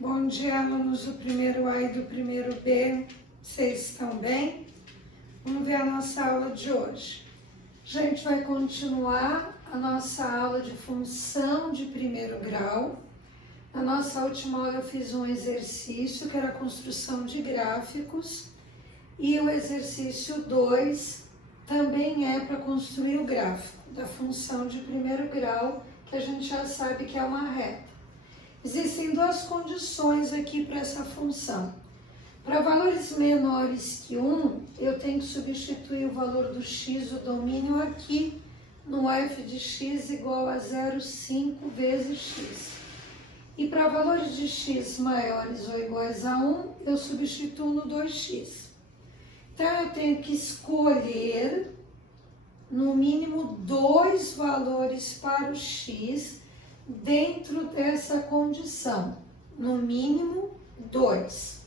Bom dia, alunos do primeiro A e do primeiro B. Vocês estão bem? Vamos ver a nossa aula de hoje. A gente vai continuar a nossa aula de função de primeiro grau. Na nossa última aula eu fiz um exercício que era a construção de gráficos e o exercício 2 também é para construir o gráfico da função de primeiro grau, que a gente já sabe que é uma reta. Existem duas condições aqui para essa função. Para valores menores que 1, eu tenho que substituir o valor do x, o domínio, aqui no f de x igual a 0,5 vezes x. E para valores de x maiores ou iguais a 1, eu substituo no 2x. Então, eu tenho que escolher, no mínimo, 2 valores para o x dentro dessa condição. No mínimo, 2.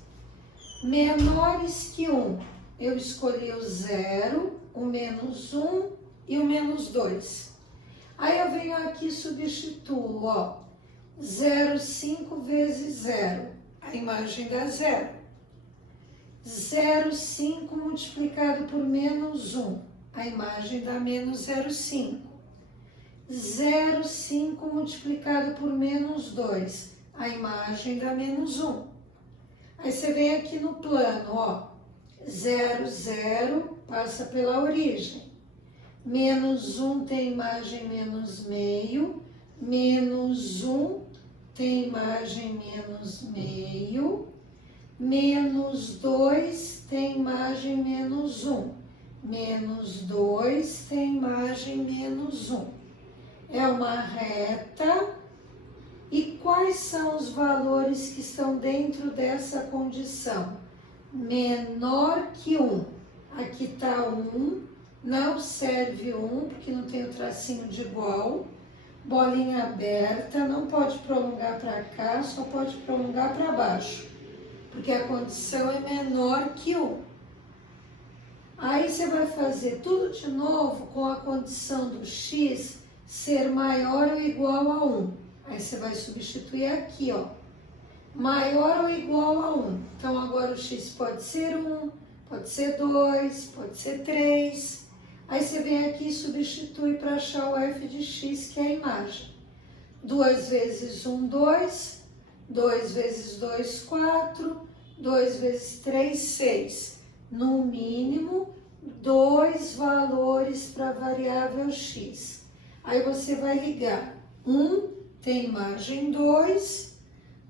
Menores que 1, eu escolhi o 0, o menos 1 e o menos 2. Aí eu venho aqui e substituo, ó, 0,5 vezes 0, a imagem dá 0. 0,5 multiplicado por menos 1, a imagem dá menos 0,5. 0,5 multiplicado por menos 2, a imagem dá menos 1. Aí você vem aqui no plano, ó, 0, 0, passa pela origem. Menos 1 tem imagem menos meio, menos 1 tem imagem menos meio, menos 2 tem imagem menos 1, menos 2 tem imagem menos 1. É uma reta. E quais são os valores que estão dentro dessa condição? Menor que 1. Aqui está 1, não serve 1, porque não tem o tracinho de igual. Bolinha aberta, não pode prolongar para cá, só pode prolongar para baixo, porque a condição é menor que 1. Aí você vai fazer tudo de novo com a condição do x ser maior ou igual a 1. Aí você vai substituir aqui, ó, maior ou igual a 1. Então, agora o x pode ser 1, pode ser 2, pode ser 3. Aí você vem aqui e substitui para achar o f de x, que é a imagem. 2 vezes 1, 2. 2 vezes 2, 4. 2 vezes 3, 6. No mínimo, 2 valores para a variável x. Aí você vai ligar 1 tem imagem 2,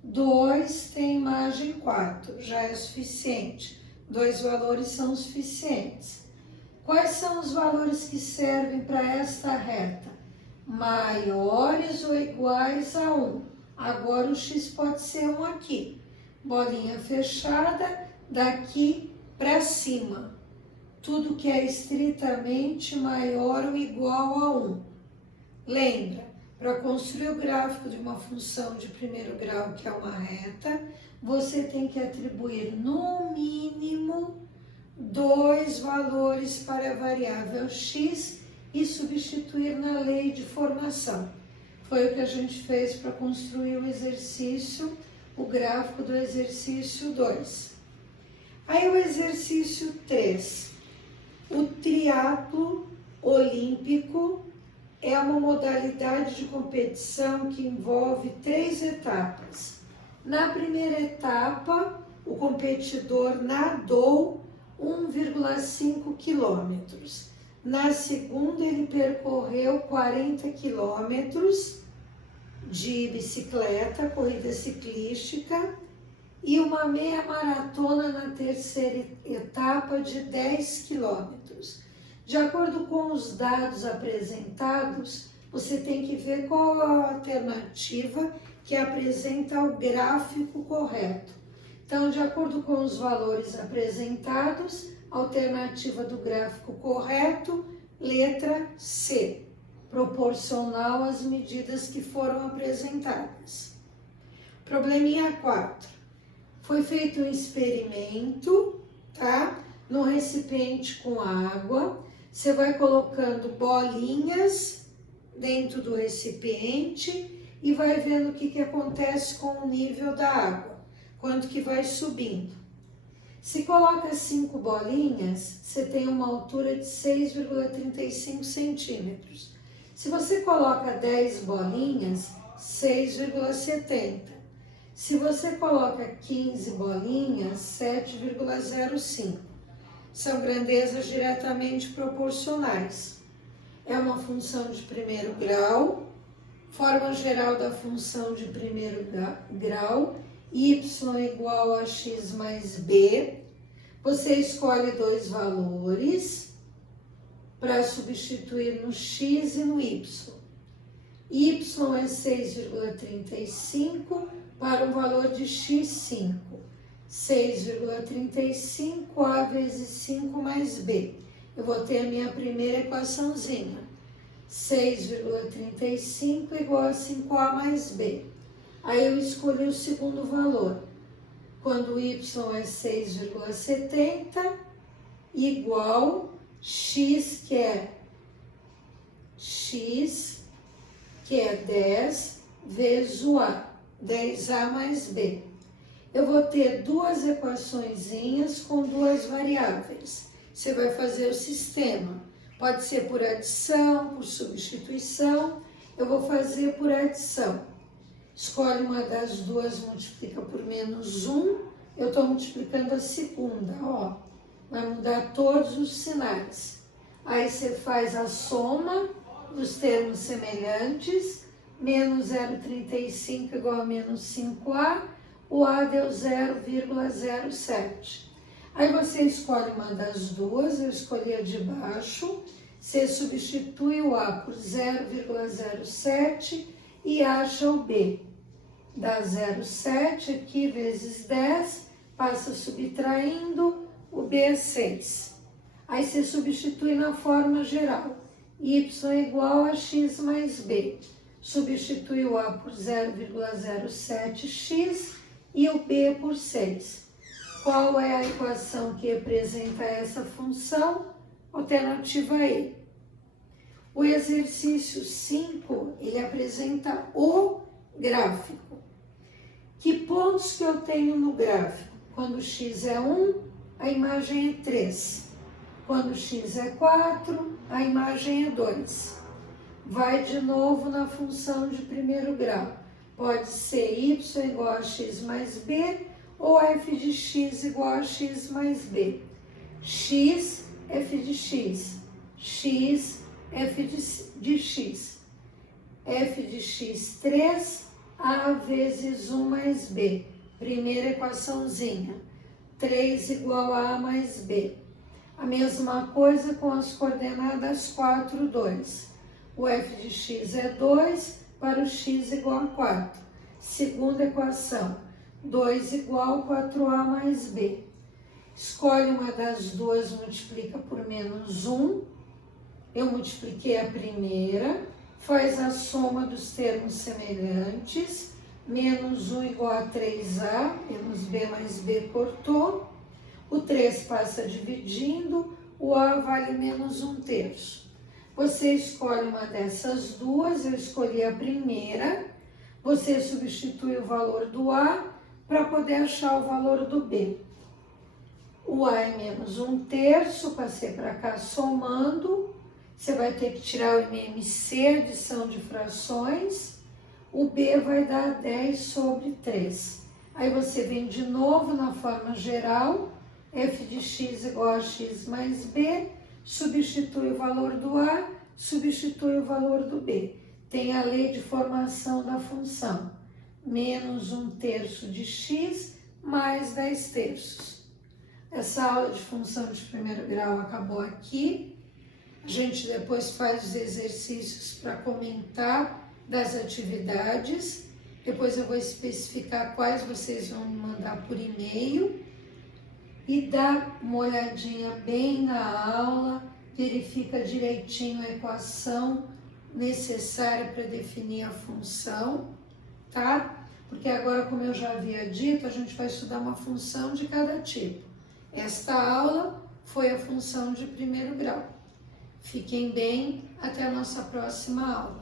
2 tem imagem 4, já é suficiente. 2 valores são suficientes. Quais são os valores que servem para esta reta? Maiores ou iguais a 1. Agora o x pode ser 1 aqui. Bolinha fechada, daqui para cima. Tudo que é estritamente maior ou igual a 1. Lembra? Para construir o gráfico de uma função de primeiro grau, que é uma reta, você tem que atribuir no mínimo 2 valores para a variável x e substituir na lei de formação. Foi o que a gente fez para construir o exercício, o gráfico do exercício 2. Aí o exercício 3, o triatlo olímpico é uma modalidade de competição que envolve 3 etapas. Na primeira etapa, o competidor nadou 1,5 quilômetros. Na segunda, ele percorreu 40 quilômetros de bicicleta, corrida ciclística, e uma meia maratona na terceira etapa de 10 quilômetros. De acordo com os dados apresentados, você tem que ver qual a alternativa que apresenta o gráfico correto. Então, de acordo com os valores apresentados, alternativa do gráfico correto, letra C, proporcional às medidas que foram apresentadas. Probleminha 4. Foi feito um experimento, tá? No recipiente com água. Você vai colocando bolinhas dentro do recipiente e vai vendo o que acontece com o nível da água, quanto que vai subindo. Se coloca 5 bolinhas, você tem uma altura de 6,35 centímetros. Se você coloca 10 bolinhas, 6,70. Se você coloca 15 bolinhas, 7,05. São grandezas diretamente proporcionais. É uma função de primeiro grau, forma geral da função de primeiro grau, y igual a x mais b. Você escolhe dois valores para substituir no x e no y. Y é 6,35 para um valor de x5. 6,35 A vezes 5 mais B. Eu vou ter a minha primeira equaçãozinha. 6,35 igual a 5A mais B. Aí eu escolhi o segundo valor. Quando y é 6,70, igual x, que é 10, vezes o A, 10A mais B. Eu vou ter duas equaçõezinhas com duas variáveis. Você vai fazer o sistema. Pode ser por adição, por substituição. Eu vou fazer por adição. Escolhe uma das duas, multiplica por menos 1. Eu estou multiplicando a segunda, ó. Vai mudar todos os sinais. Aí você faz a soma dos termos semelhantes. Menos 0,35 igual a menos 5A. O A deu 0,07. Aí você escolhe uma das duas, eu escolhi a de baixo. Você substitui o A por 0,07 e acha o B. Dá 0,7 aqui vezes 10, passa subtraindo, o B é 6. Aí você substitui na forma geral. Y igual a x mais B. Substitui o A por 0,07x e o B por 6. Qual é a equação que representa essa função? Alternativa E. O exercício 5, ele apresenta o gráfico. Que pontos que eu tenho no gráfico? Quando x é 1, a imagem é 3. Quando x é 4, a imagem é 2. Vai de novo na função de primeiro grau. Pode ser y igual a x mais b ou f de x igual a x mais b. X, f de x. X, f de x. F de x, 3, a vezes 1 mais b. Primeira equaçãozinha. 3 igual a mais b. A mesma coisa com as coordenadas 4, 2. O f de x é 2 para o x igual a 4. Segunda equação. 2 igual a 4a mais b. Escolhe uma das duas, multiplica por menos 1. Eu multipliquei a primeira. Faz a soma dos termos semelhantes. Menos 1 igual a 3a. Menos b mais b cortou. O 3 passa dividindo. O a vale menos 1/3. Você escolhe uma dessas duas. Eu escolhi a primeira. Você substitui o valor do a para poder achar o valor do b. O a é menos 1/3, passei para cá somando. Você vai ter que tirar o MMC, adição de frações. O b vai dar 10 sobre 3. Aí você vem de novo na forma geral. F de x igual a x mais b. Substitui o valor do a, substitui o valor do b. Tem a lei de formação da função. Menos 1/3 de x mais 10/3. Essa aula de função de primeiro grau acabou aqui. A gente depois faz os exercícios para comentar das atividades. Depois eu vou especificar quais vocês vão me mandar por e-mail. E dá uma olhadinha bem na aula, verifica direitinho a equação necessária para definir a função, tá? Porque agora, como eu já havia dito, a gente vai estudar uma função de cada tipo. Esta aula foi a função de primeiro grau. Fiquem bem, até a nossa próxima aula.